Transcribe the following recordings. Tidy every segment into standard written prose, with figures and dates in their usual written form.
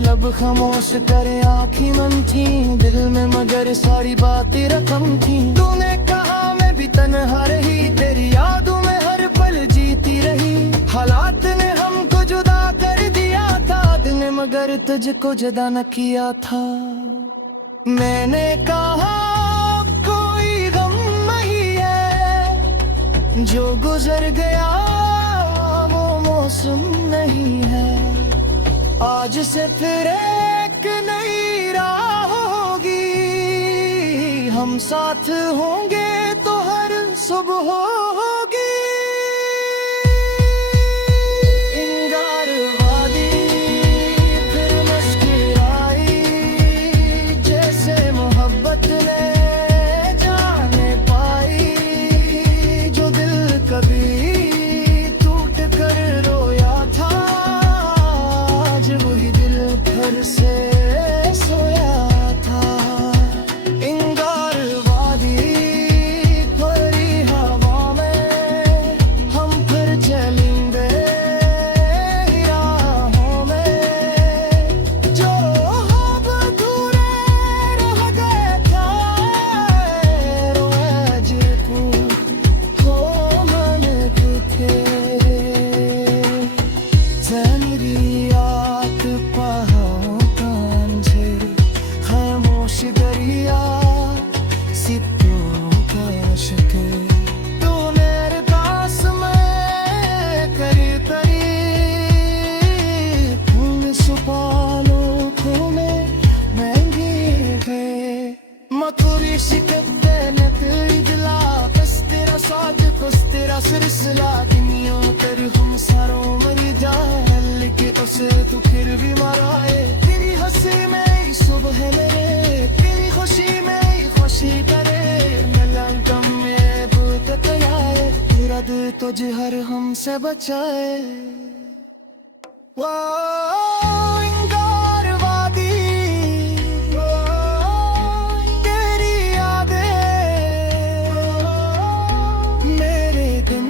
लब खामोश करे आँखी मन थी, दिल में मगर सारी बातें रकम थी। तूने कहा मैं भी तन्हा रही, तेरी यादों में हर पल जीती रही। हालात ने हमको जुदा कर दिया था, दिल ने मगर तुझको जुदा न किया था। मैंने कहा कोई गम नहीं है, जो गुजर गया वो मौसम नहीं है। आज से फिर एक नई राह होगी, हम साथ होंगे तो हर सुबह होगी। इंगार वादी फिर मुस्कुराई, जैसे मोहब्बत ने जाने पाई। जो दिल कभी टूट कर रोया था, आज वही दिल फिर से सोया था। इंगार वादी भरी हवा में हम फिर चलेंगे राहों में। जो अब अधूरे रह गए थे, रोज हो मन दुखे। जनिरियात पहाड़ों कांझे, खामोश दरिया सितों का शके। तू मेरे पास में करी तरी, फूल सुपालों को में महंगी है। मथुरी शिकते ने तेरी दिला, कस तेरा साज कुछ तेरा सिलसिला। किमियों कर हम सारों मरी जाए, लेकिन उसे तू फिर भी मराए। तेरी हंसी में ही सुबह मेरे, तेरी खुशी में ही खुशी करे। मिलन गम में भूत तलाए, तेरा दिल तुझे हर हमसे बचाए। वो इंगार वादी, तेरी यादें मेरे दिन,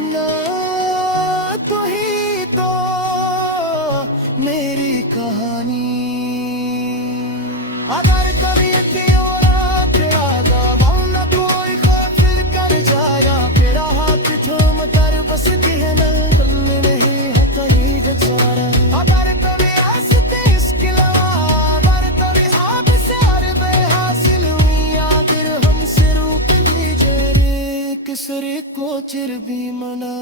तू ही तो मेरी कहानी। अगर कभी क्यों ना तेरा दबाव न कोई खातिर कर जाएगा, तेरा हाथ थूम कर बस कहना दिल में नहीं है कहीं बेचारा। अगर कभी हंसते इसके अलावा, अगर कभी आपसे हर बेहासिल हुई, आखिर हमसे रूठ लीजिए रे किसरे को चिर भी मना।